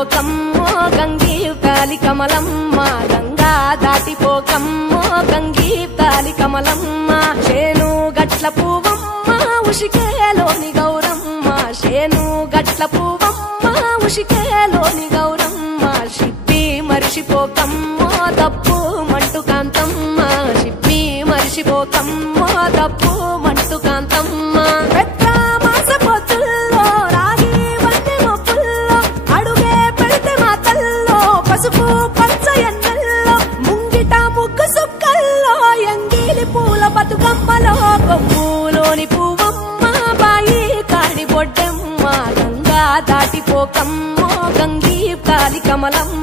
దాటిపోకమ్మో గంగీతాలి కమలమ్మ గంగా దాటిపోకమ్మో గంగీతాలి కమలమ్మ చేను గట్ల పువ్వమ్మ ఉషికేలోని గౌరమ్మ చేను గట్ల పువ్వమ్మ ఉషికేలోని గౌరమ్మ షిప్పి మరిచిపోకమ్మో తప్పు మంటు కాంతమ్మ షిప్పి మరిచిపోకమ్మో తప్పు మంటు కాంతమ్మ పసుపు పచ్చ ఎన్నెల్లో ముంగిట ముగ్గు సుక్కల్లో ఎంగిలి పూల బతుకమ్మలో కొమ్ములోని పువ్వమ్మ బాయి కాడి బొడ్డెమ్మ గంగా దాటిపోకమ్మో గంగీతాలి కమలమ్మ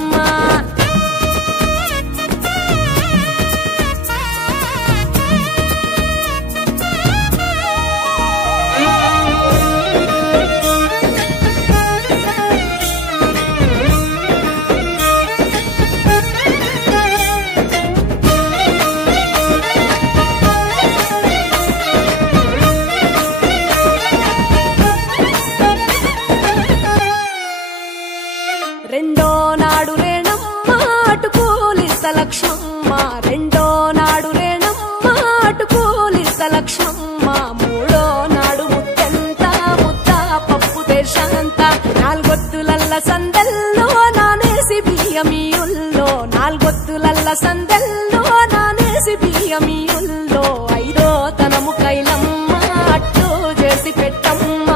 రెండో నాడు రేణమ్మ అటుకూలిస్త లక్ష్మమ్మ రెండో నాడు రేణమ్మ అటుకూలిస్త లక్ష్మమ్మ మూడో నాడు ముత్తెంత ముద్ద పప్పు దేశంత నాలుగొత్తులల్ల సందెల్లో నానేసి బియ్యమియుల్లో నాలుగొత్తులల్ల సందెల్లో నానేసి బియ్యమియుల్లో ఐదో తనము కైలమ్మ అట్టు చేసి పెట్టమ్మ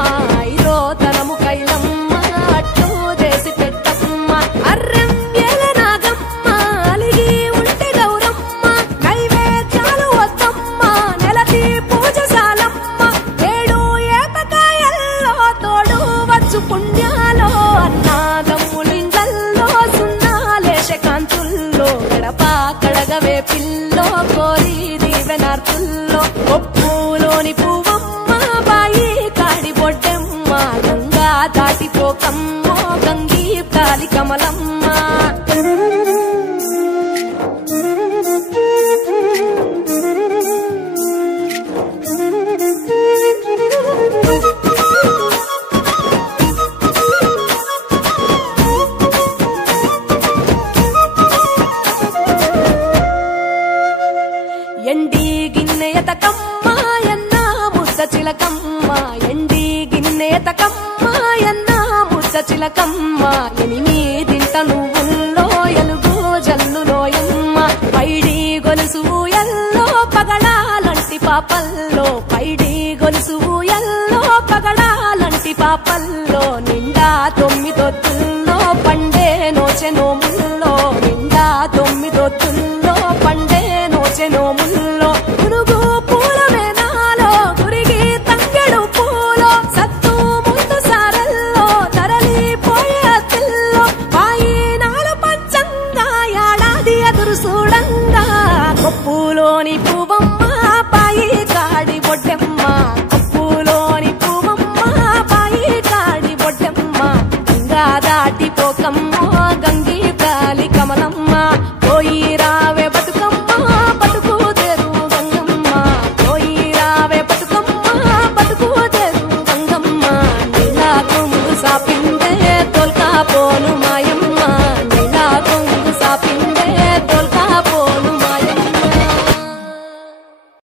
ఐదో తనము కైలమ్మ అట్టు చేసి పెట్టమ్మ అర్రం ఏల నాగమ్మ అలిగి ఉంటే గౌరమ్మ నైవేద్యాలు వద్దమ్మ నెలకి పూజశాలమ్మ ఏడు ఏపకాయల్లో తోడు వచ్చు పుణ్యాలో అన్నాదమ్ములింగల్లో సున్నాలేశ కాంతుల్లో గడప కడగవే పిల్లో కోరి దీవెనార్తుల్లో ఒప్పులోని పువ్వమ్మ బాయి కాడి బొడ్డెమ్మ గంగా దాటిపోకమ్మో గంగీతాలి కమలమ్మ ఎండి గిన్నెయతకమ్మ ఎన్న ముద్ద చిలకమ్మ ఎండి గిన్నెయతకమ్మ ఎన్న ముద్ద చిలకమ్మ ఎనిమిదింట నువ్వుల్లో ఎలుగు జల్లులోయమ్మ పైడి గొలుసు ఎల్లో పగడాలంటి పాపల్లో పైడి గొలుసు ఎల్లో పగడాలంటి పాపల్లో